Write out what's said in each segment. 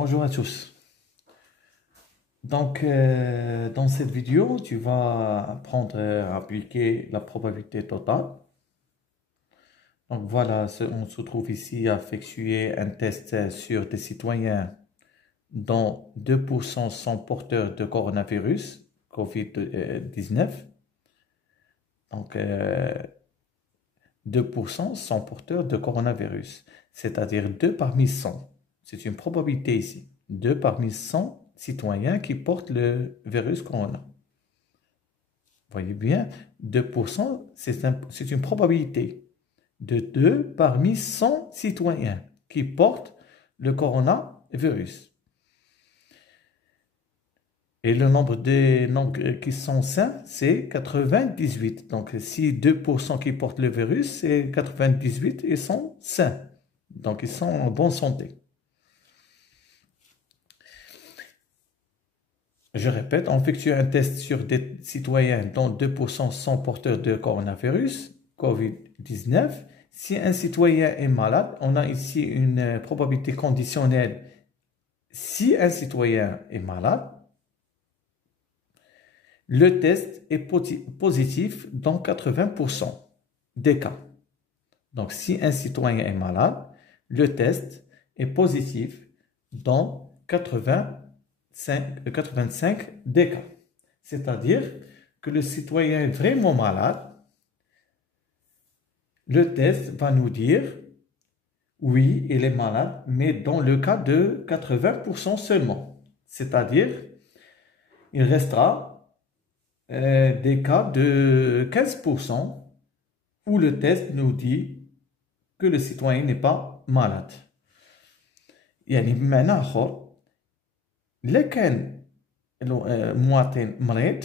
Bonjour à tous. Dans cette vidéo, tu vas apprendre à appliquer la probabilité totale. Donc, voilà, on se trouve ici à effectuer un test sur des citoyens dont 2% sont porteurs de coronavirus, COVID-19. Donc, 2% sont porteurs de coronavirus, c'est-à-dire 2 parmi 100. C'est une probabilité ici. 2 parmi 100 citoyens qui portent le virus corona. Vous voyez bien, 2%, c'est une probabilité de 2 parmi 100 citoyens qui portent le coronavirus. Et le nombre des nombres qui sont sains, c'est 98. Donc, si 2% qui portent le virus, c'est 98, ils sont sains. Donc, ils sont en bonne santé. Je répète, on effectue un test sur des citoyens dont 2% sont porteurs de coronavirus, COVID-19. Si un citoyen est malade, on a ici une probabilité conditionnelle. Si un citoyen est malade, le test est positif dans 80% des cas. Donc, si un citoyen est malade, le test est positif dans 85 des cas. C'est-à-dire que le citoyen est vraiment malade. Le test va nous dire, oui, il est malade, mais dans le cas de 80% seulement. C'est-à-dire, il restera des cas de 15% où le test nous dit que le citoyen n'est pas malade. يعني بمعنى آخر إلا كان المواطن مريض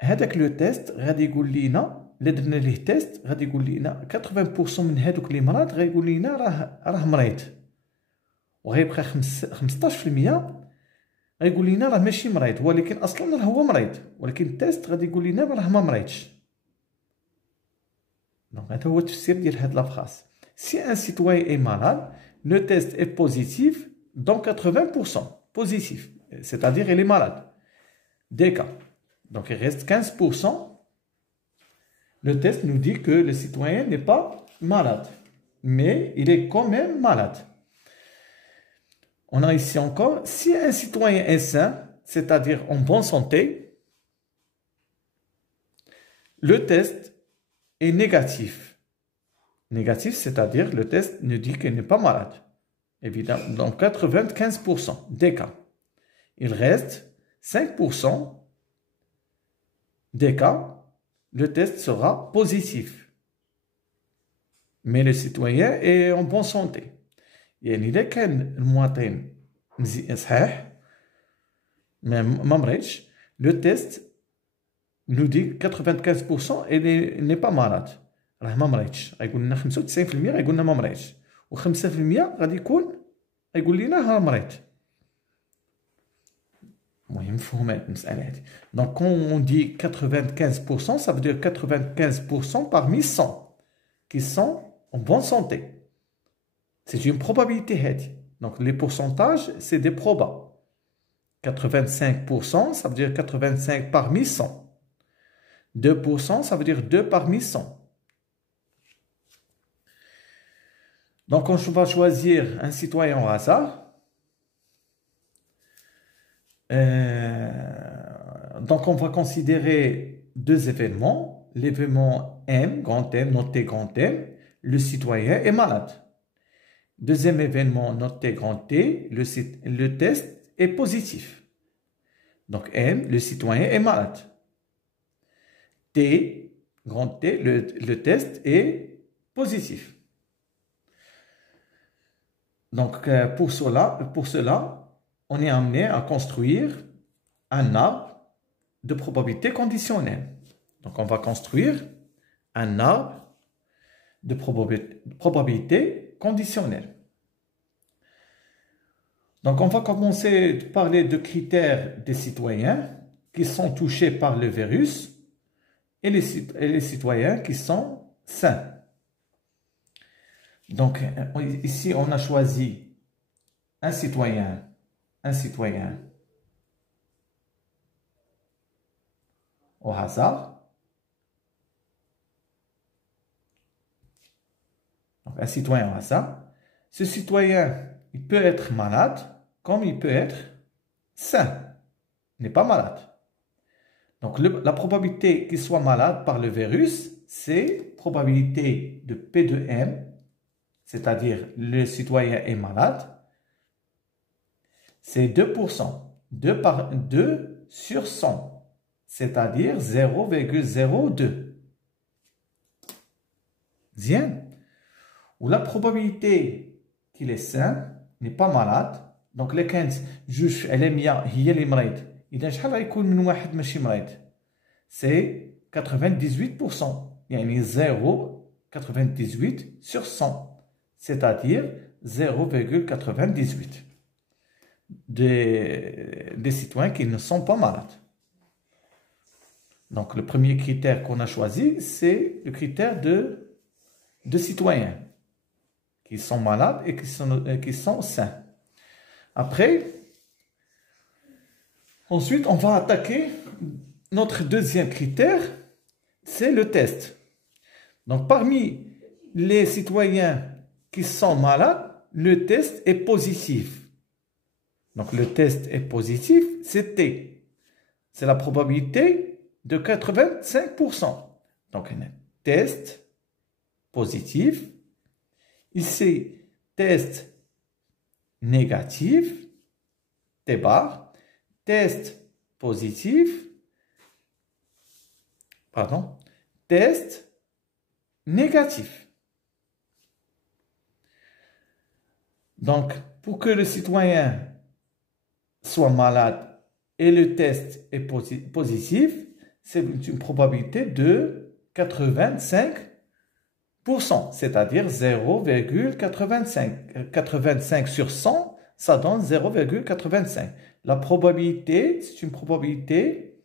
هذاك لو تيست غادي يقول لنا إلا درنا ليه تيست غادي يقول لنا 80% من هذوك اللي مرض غايقول لنا راه مريض وغيبقى 15% غيقول لنا راه ماشي مريض ولكن اصلا راه هو مريض ولكن التيست غادي يقول لنا راه ما مريضش. دونك هذا هو التفسير ديال هاد لافراس. سي ان سيتوين اي مالاد لو تيست اي بوزيتيف دون 80% positif, c'est-à-dire il est malade. Des cas. Donc il reste 15%. Le test nous dit que le citoyen n'est pas malade, mais il est quand même malade. On a ici encore, si un citoyen est sain, c'est-à-dire en bonne santé, le test est négatif. Négatif, c'est-à-dire le test nous dit qu'il n'est pas malade. Évidemment, dans 95% des cas. Il reste 5% des cas, le test sera positif. Mais le citoyen est en bonne santé. يعني إذا كان المواطن صحيح ما مريضش لو تيست nous dit 95% il n'est pas malade راه ما مريضش غيقول لنا 95% غيقول لنا ما مريضش و5% غادي يكون غيقول لنا راه مريض. المهم مفهوم هاد المسألة هادي. Donc quand on dit 95%, ça veut dire 95% parmi 100 qui sont en bonne santé. C'est une probabilité. Donc, les pourcentages, c'est des probas. 85%, ça veut dire 85 parmi 100. 2%, ça veut dire 2 parmi 100. Donc, on va choisir un citoyen au hasard. Donc, on va considérer deux événements. L'événement M, grand M, noté grand M, le citoyen est malade. Deuxième événement, noté grand T, le test est positif. Donc M, le citoyen est malade. T, grand T, le test est positif. Donc pour cela, on est amené à construire un arbre de probabilité conditionnelle. Donc on va construire un arbre de probabilité conditionnelle. Donc, on va commencer par parler de critères des citoyens qui sont touchés par le virus et les citoyens qui sont sains. Donc, ici, on a choisi un citoyen au hasard, donc un citoyen au hasard, ce citoyen, il peut être malade comme il peut être sain, il n'est pas malade. Donc la probabilité qu'il soit malade par le virus, c'est probabilité de P de M, c'est-à-dire le citoyen est malade, c'est 2%. 2 sur 100, c'est-à-dire 0,02. Bien. Ou la probabilité qu'il est sain, n'est pas malade, donc les 15 جوج على 100 هي اللي مريض. إذا شحال غيكون من واحد ماشي مريض؟ C'est 98%. يعني 0,98 sur 100, c'est-à-dire 0,98 des citoyens qui ne sont pas malades. Donc le premier critère qu'on a choisi, c'est le critère de citoyens qui sont malades et qui sont sains. Après, ensuite, on va attaquer notre deuxième critère, c'est le test. Donc, parmi les citoyens qui sont malades, le test est positif. Donc, le test est positif, c'est T. C'est la probabilité de 85%. Donc, un test positif. Ici, test négatif, T bar, test positif, pardon, test négatif. Donc, pour que le citoyen soit malade et le test est positif, c'est une probabilité de 85%, c'est-à-dire 0,85. 85 sur 100, ça donne 0,85. La probabilité, c'est une probabilité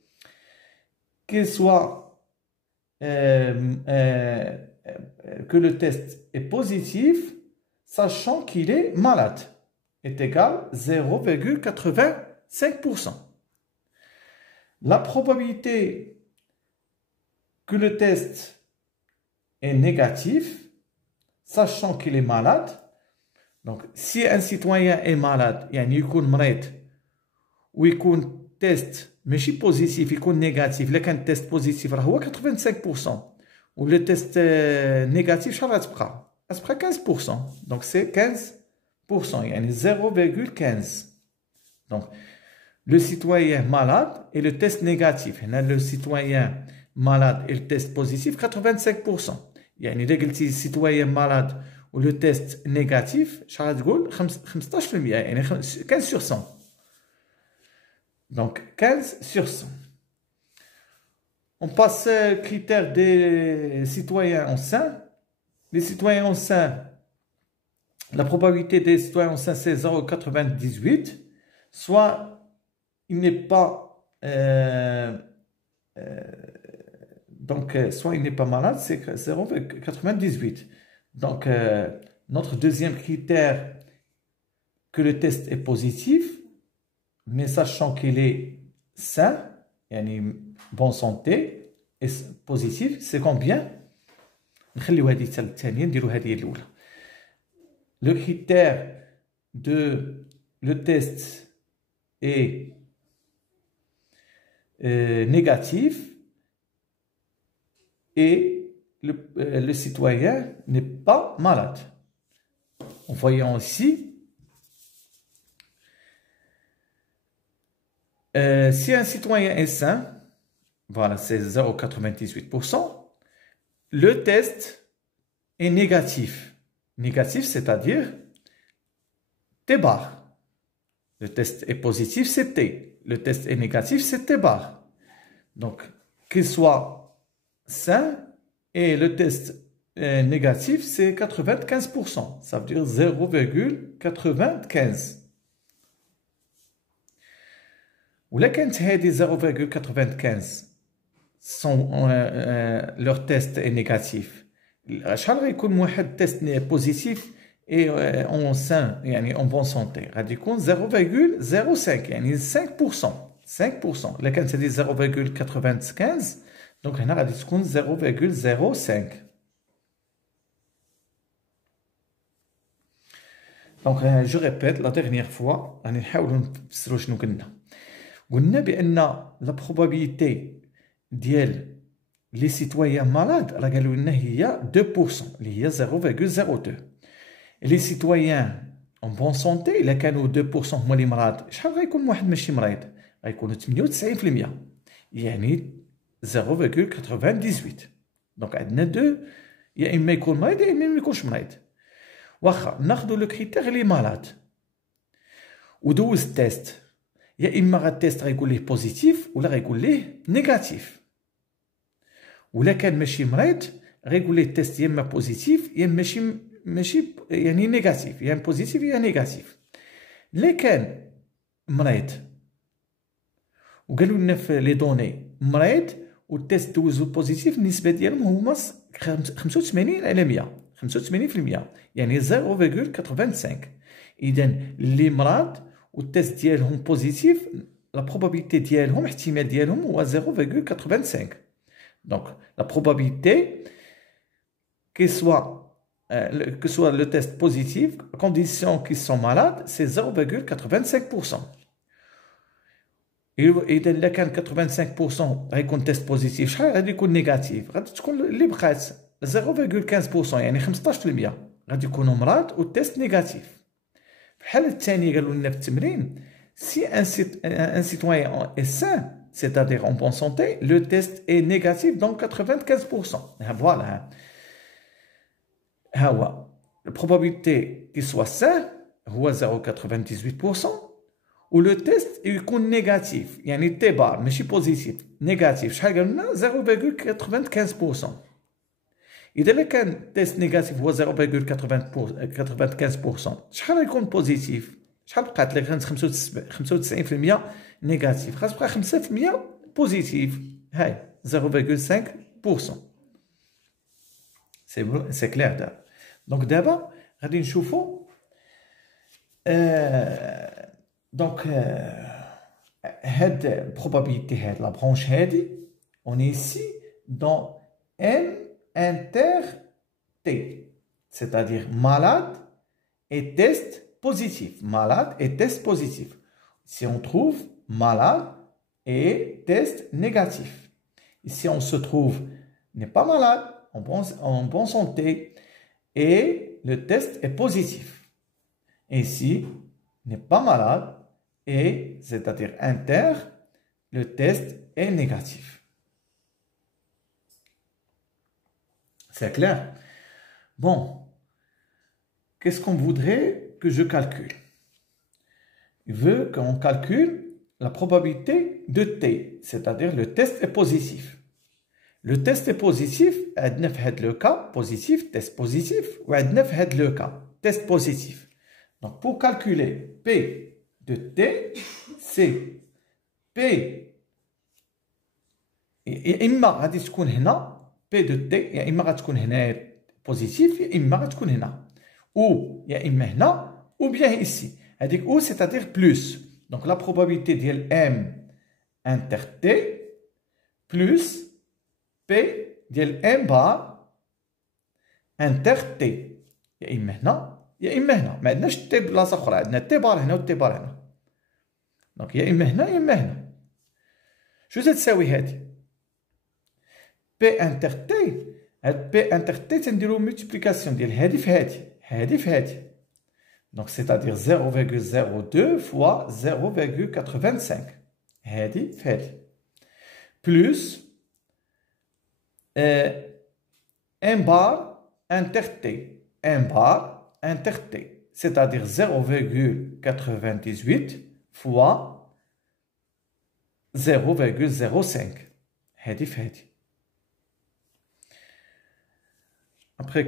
qu'il soit que le test est positif, sachant qu'il est malade, est égal à 0,85%. La probabilité que le test est négatif, sachant qu'il est malade. Donc, si un citoyen est malade, يعني يكون مريض ويكون تيست ماشي بوزيتيف يكون نيجاتيف، إلا كان تيست بوزيتيف راه هو 85%، و لو تيست نيجاتيف شحال غتبقى؟ غتبقى 15%. Donc c'est 15%، يعني 0,15. Donc le citoyen malade et le test négatif. هنا le citoyen malade et le test positif 85%. يعني إذا قلتي citoyen malade و le test négatif شحال تقول؟ 15%، يعني 15 sur 100. Donc 15 sur 100. On passe au critère des citoyens sains. Les citoyens sains, la probabilité des citoyens sains c'est 0,98, soit il n'est pas soit il n'est pas malade, c'est 0,98. Donc notre deuxième critère, que le test est positif, mais sachant qu'il est sain, يعني bonne santé, et positif, c'est combien? نخليو هذه حتى الثانيه نديرو هذه الاولى. Le critère de le test est négatif et le citoyen n'est pas malade. En voyant ici, si un citoyen est sain, voilà, c'est 0,98%, le test est négatif. Négatif, c'est-à-dire T bar. Le test est positif, c'est T. Le test est négatif, c'est T bar. Donc, qu'il soit sain et le test négatif, c'est 95%. Ça veut dire 0,95. Ou là, quand il y a 0,95, leur test est négatif. شحال غيكون واحد تيست بوزيتيف et en sain, en bonne santé, غادي يكون 0,05 يعني 5%. 5%. لكن c'est 0,95 donc هنا غادي تكون 0,05. Donc je répète la dernière fois, غادي نحاولوا نفسروا شنو قلنا بان لا probabilité ديال لي سيتويان مالاد راه قالوا لنا هي 2% اللي هي 0,02. لي سيتويان اون بون سونتي الا كانوا 2% هما اللي مراد، شحال غيكون واحد ماشي مريض؟ غيكونوا 98%، يعني 0,98. دونك عندنا 2، يا اما يكون مريض يا اما ما يكونش مريض. واخا ناخذوا لو كريتير لي مالاد ودوز التيست، يا اما غا التيست غيقول ليه بوزيتيف ولا غيقول ليه نيجاتيف، ولا كان ماشي مريض غيقول ليه التيست يا اما بوزيتيف يا ماشي يعني نيجاتيف، يعني بوزيتيف يا نيجاتيف. اللي كان مريض وقالوا لنا في لي دوني مريض والتيست دوزو بوزيتيف، النسبه ديالهم هما 85%، 85%، يعني 0,85. اذا اللي مرض والتيست ديالهم بوزيتيف لا بروبابيليتي ديالهم احتمال ديالهم هو 0,85. دونك لا بروبابيليتي que soit le test positif, à condition qu'ils sont malades, c'est 0,85%. إذا إلا كان 85% غيكون تيست بوزيتيف، شحال غادي يكون نيجاتيف؟ غادي تكون اللي بقات 0,15%، يعني 15% غادي يكونوا مرض والتيست نيجاتيف. في الحالة الثانية قالوا لنا في التمرين si un citoyen est sain, c'est-à-dire en bonne santé, le test est négatif dans 95%. Voilà. La probabilité qu'il soit sain هو 0,98%. و لو تيست يكون نيجاتيف، يعني تي بار ماشي بوزيتيف، نيجاتيف شحال قالوا لنا 0,95%. اذا كان تيست نيجاتيف هو 0,95%، شحال غيكون بوزيتيف؟ شحال بقات لك؟ 95% نيجاتيف، خاص بقى 5% بوزيتيف، هاي 0,5%. سي كلير دابا. دونك دابا غادي نشوفوا دونك هاد probabilité هاد لا برونش هادي on est ici dans M inter T, c'est-à-dire malade et test positif, malade et test positif. Ici on trouve malade et test négatif. Ici on se trouve n'est pas malade, en bonne santé et le test est positif. Et ici n'est pas malade et c'est-à-dire inter, le test est négatif. C'est clair? Bon, qu'est-ce qu'on voudrait que je calcule? Il veut qu'on calcule la probabilité de T, c'est-à-dire le test est positif. Le test est positif, عندنا في هذا le cas positif, test positif, وعندنا في هذا le cas test positif. Donc pour calculer P de T, c'est P يا إما غادي تكون هنا P de T، يا إما غتكون هنا بوزيتيف يا إما غتكون هنا، ou يا إما هنا ou bien ici. هذيك ou c'est-à-dire plus. Donc la probabilité ديال M inter T plus P ديال M bar inter T، يا إما هنا يا إما هنا، ما عندناش تي بلاصة أخرى، عندنا تي بار هنا وتي بار هنا. دونك يا إما هنا يا إما هنا. شو تساوي هادي؟ بي انتر تي، هاد بي انتر تي تنديرو ملتيبليكاسيون ديال هادي في هادي، هادي في هادي. دونك سيتادير 0,02 فوا 0,85، هادي في هادي، بلوس ان بار انتر تي، ان بار انتر تي، c'est-à-dire 0,98 fois 0,05. هادي في هادي. Après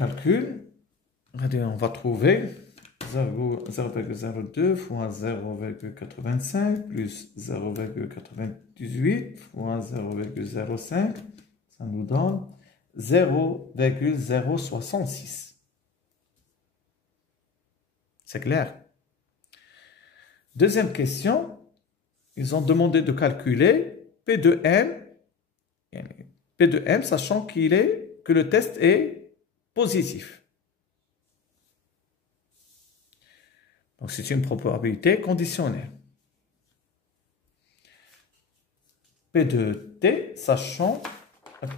calcul, on va trouver 0,02 fois 0,85 plus 0,98 fois 0,05, ça nous donne 0,066. C'est clair. Deuxième question, ils ont demandé de calculer P de M, sachant que le test est positif. Donc, c'est une probabilité conditionnelle. P de T, sachant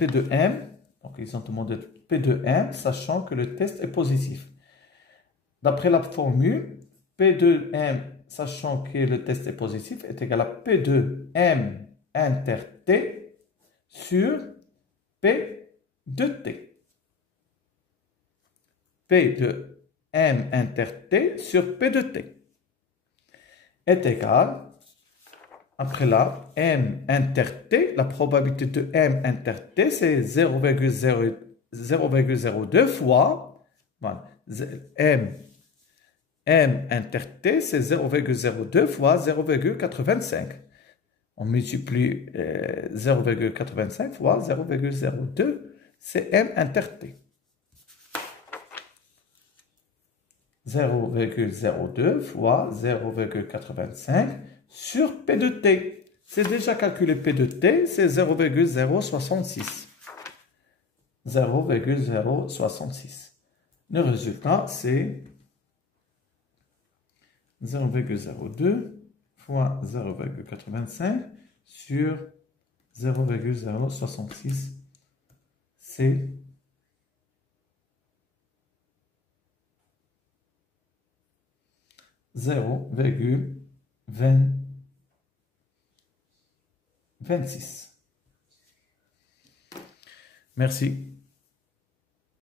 P de M, donc ils ont demandé P de M, sachant que le test est positif. D'après la formule, P de M, sachant que le test est positif, est égal à P de M inter T sur P de T. P de M inter T sur P de T est égal, après là, M inter T, la probabilité de M inter T, c'est 0,02 fois, voilà, M inter T, c'est 0,02 fois 0,85. On multiplie 0,85 fois 0,02, c'est M inter T. 0,02 fois 0,85 sur P de T. C'est déjà calculé P de T, c'est 0,066. 0,066. Le résultat, c'est 0,02 fois 0,85 sur 0,066. C'est 0,26. Merci.